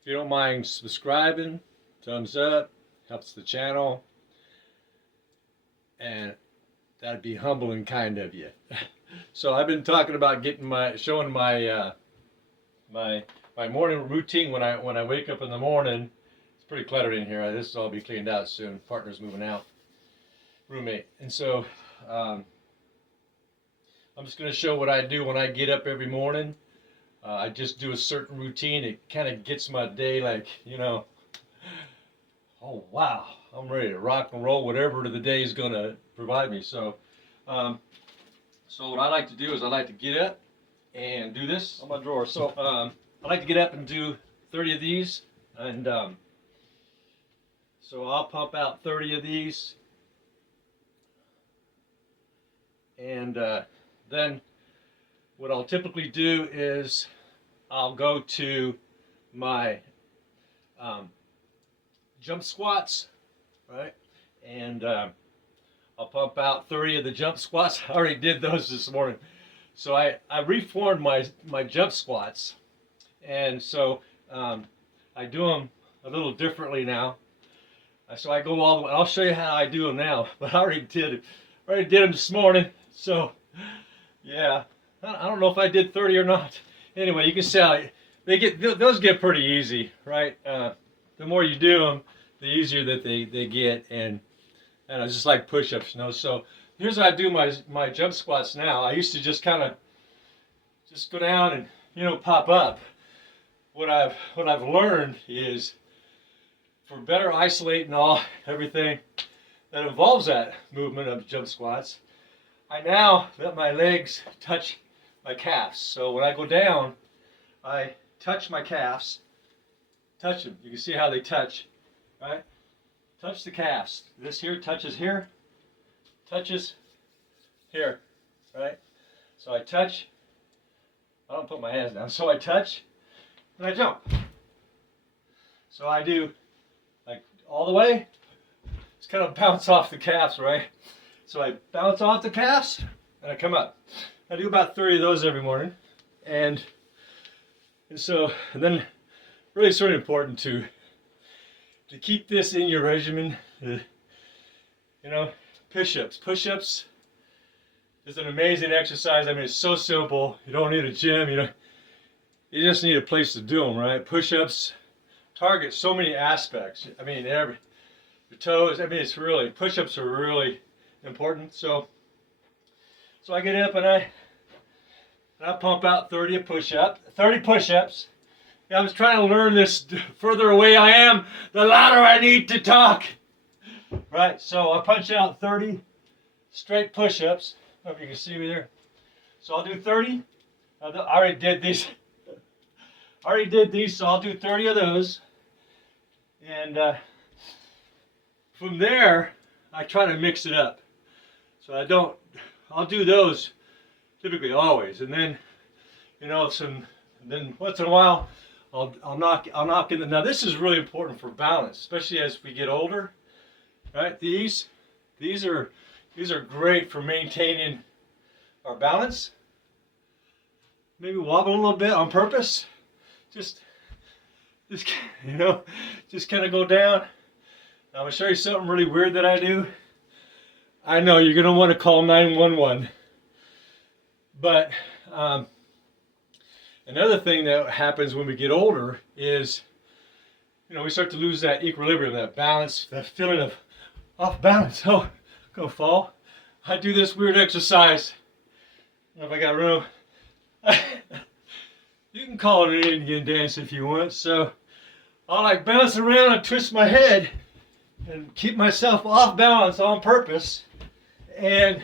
If you don't mind subscribing, thumbs up, helps the channel, and that'd be humbling kind of you. So I've been talking about showing my my morning routine when I wake up in the morning. It's pretty cluttered in here. This will all be cleaned out soon. Partner's moving out, roommate, and so I'm just going to show what I do when I get up every morning. I just do a certain routine. It kind of gets my day like, oh wow, I'm ready to rock and roll, whatever the day is going to provide me. So what I like to do is I like to get up and do this on my drawer. So I like to get up and do 30 of these, and so I'll pump out 30 of these, and then what I'll typically do is I'll go to my jump squats, right? And I'll pump out 30 of the jump squats. I already did those this morning. So I reformed my jump squats. And so I do them a little differently now. So I go all the way. I'll show you how I do them now. But I already did them this morning. So yeah. I don't know if I did 30 or not. Anyway, you can see how those get pretty easy, right? The more you do them, the easier that they get, and it's just like push-ups, So here's how I do my jump squats now. I used to just kind of just go down and pop up. What I've learned is, for better isolating everything that involves that movement of jump squats, I now let my legs touch my calves. So when I go down, I touch my calves, touch them. You can see how they touch, right? Touch the calves. This here touches here, touches here, right? So I touch. I don't put my hands down. So I touch, and I jump. So I do like all the way. Just kind of bounce off the calves, right? So I bounce off the calves, and I come up. I do about 30 of those every morning, and then really it's really important to keep this in your regimen. Push-ups. Push-ups is an amazing exercise. I mean, it's so simple. You don't need a gym. You just need a place to do them, right? Push-ups target so many aspects. I mean, your toes. I mean, push-ups are really important. So I get up and I pump out 30 push-ups. I was trying to learn this. Further away I am, the louder I need to talk. Right, so I punch out 30 straight push-ups. I don't know if you can see me there. So I'll do 30. I already did these. So I'll do 30 of those. And from there, I try to mix it up. So I'll do those typically always, and then then once in a while I'll knock in. Now this is really important for balance, especially as we get older, right? These are great for maintaining our balance. Maybe wobble a little bit on purpose. Just kind of go down. Now I'm gonna show you something really weird that I do. I know you're gonna want to call 911. But another thing that happens when we get older is, we start to lose that equilibrium, that balance, that feeling of off balance. Oh, I'm gonna fall. I do this weird exercise. I don't know if I got room. You can call it an Indian dance if you want. So I'll bounce around and twist my head and keep myself off balance on purpose. And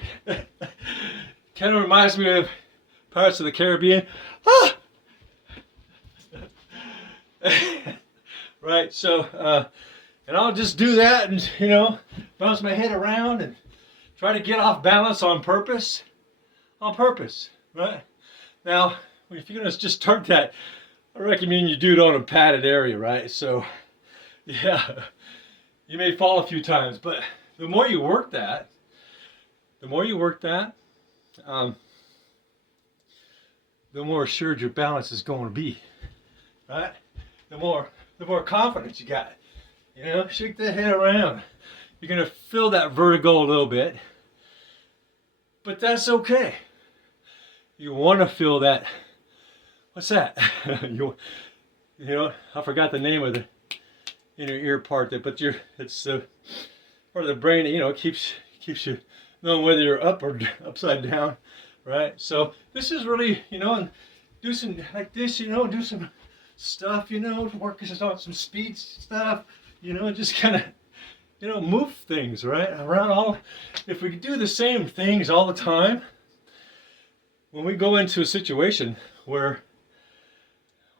kind of reminds me of Pirates of the Caribbean. Ah! Right, so, and I'll just do that and, bounce my head around and try to get off balance on purpose. Right? Now, if you're going to just start that, I recommend you do it on a padded area, right? So, yeah, you may fall a few times, but the more you work that, the more assured your balance is going to be, right? The more the more confidence you got. You know, shake that head around. You're gonna feel that vertigo a little bit, but that's okay. You want to feel that. What's that? You know, I forgot the name of the inner ear part there, but it's the part of the brain that, you know, keeps you knowing whether you're up or upside down, right? So this is really, you know, and do some like this, you know, do some stuff, you know, work on some speed stuff, you know, just kind of, you know, move things right around all. If we do the same things all the time, when we go into a situation where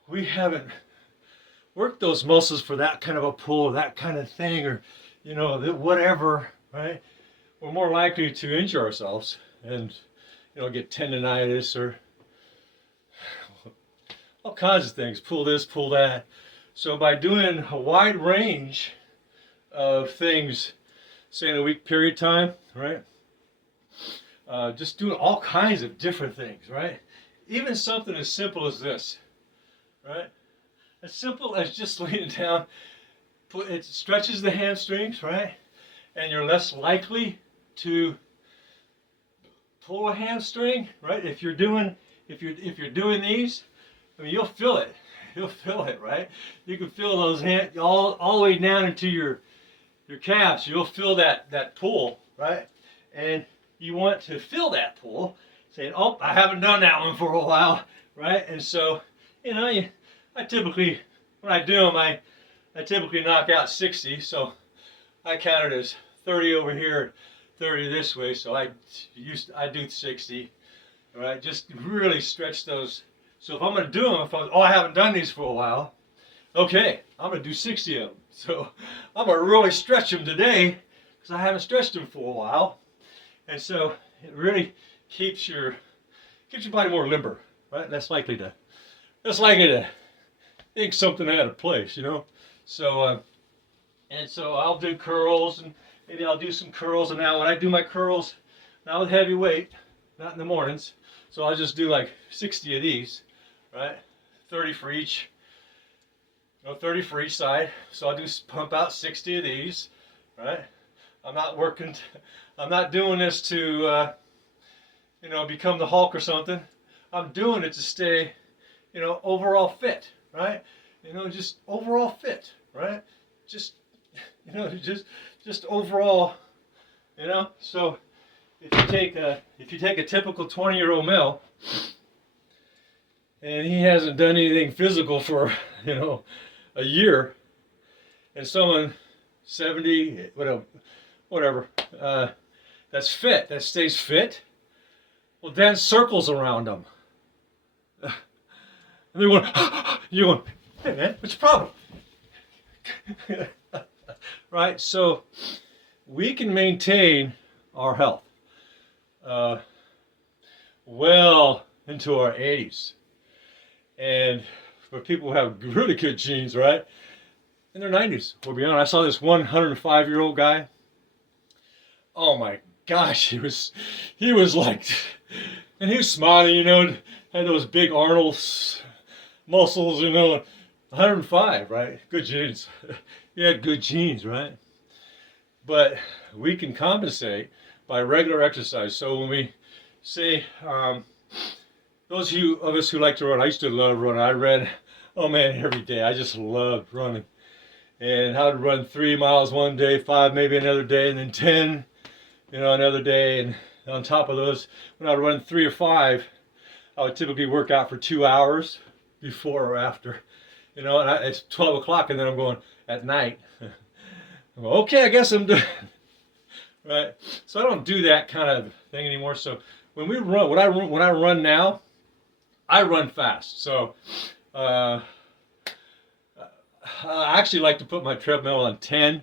we haven't worked those muscles for that kind of a pull, that kind of thing, or, you know, whatever, right? We're more likely to injure ourselves and, you know, get tendonitis or all kinds of things. Pull this, pull that. So by doing a wide range of things, say in a week period of time, right? Just doing all kinds of different things, right? Even something as simple as this, right? As simple as just leaning down, it stretches the hamstrings, right? And you're less likely to pull a hamstring, right? If you're doing these, I mean, you'll feel it. You'll feel it, right? You can feel those hands all the way down into your calves. You'll feel that pull, right? And you want to feel that pull, saying, "Oh, I haven't done that one for a while," right? And so, you know, I typically, when I do them, I typically knock out 60. So I count it as 30 over here, 30 this way. So I do 60, right? Just really stretch those. So if I'm going to do them, I haven't done these for a while, okay, I'm going to do 60 of them. So I'm going to really stretch them today because I haven't stretched them for a while. And so it really keeps your body more limber, right? Less likely to think something out of place, you know. So and so I'll do curls, and maybe I'll do some curls. And now when I do my curls, not with heavy weight, not in the mornings, so I'll just do like 60 of these, right? 30 for each, you know, 30 for each side. So I'll pump out 60 of these, right? I'm not doing this to, you know, become the Hulk or something. I'm doing it to stay, you know, overall fit, right? You know, just overall fit, right? Just, you know, just overall, you know. So if you take a typical 20-year-old male, and he hasn't done anything physical for, you know, a year, and someone 70, whatever, that's fit, that stays fit, well, then circles around them. And they're going, you're going, "Hey man, what's your problem?" Right? So we can maintain our health well into our 80s. And for people who have really good genes, right, in their 90s, we'll be honest. I saw this 105-year-old guy. Oh my gosh, he was like, and he was smiling, you know, had those big Arnold muscles, you know, 105, right? Good genes. He had good genes, right? But we can compensate by regular exercise. So when we say, those of us who like to run, I used to love running. I ran, oh man, every day. I just loved running. And I would run 3 miles one day, 5 maybe another day, and then 10, you know, another day. And on top of those, when I would run 3 or 5, I would typically work out for 2 hours before or after. You know, and it's 12 o'clock, and then I'm going at night. I'm going, okay, I guess I'm done. Right? So I don't do that kind of thing anymore. So when we run, when I run now, I run fast. So I actually like to put my treadmill on 10.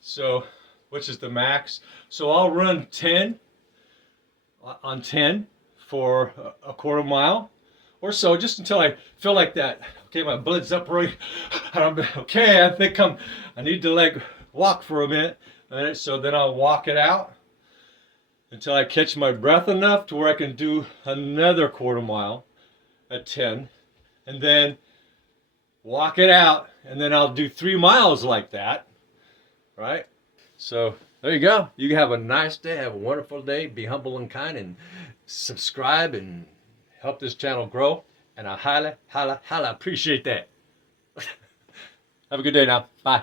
So which is the max. So I'll run 10 on 10 for a quarter mile or so, just until I feel like that. Okay, my blood's up really. Okay, I think I need to like walk for a minute. So then I'll walk it out until I catch my breath enough to where I can do another quarter mile at 10, and then walk it out, and then I'll do 3 miles like that, right? So there you go. You have a nice day. Have a wonderful day. Be humble and kind, and subscribe and help this channel grow. And I highly appreciate that. Have a good day now. Bye.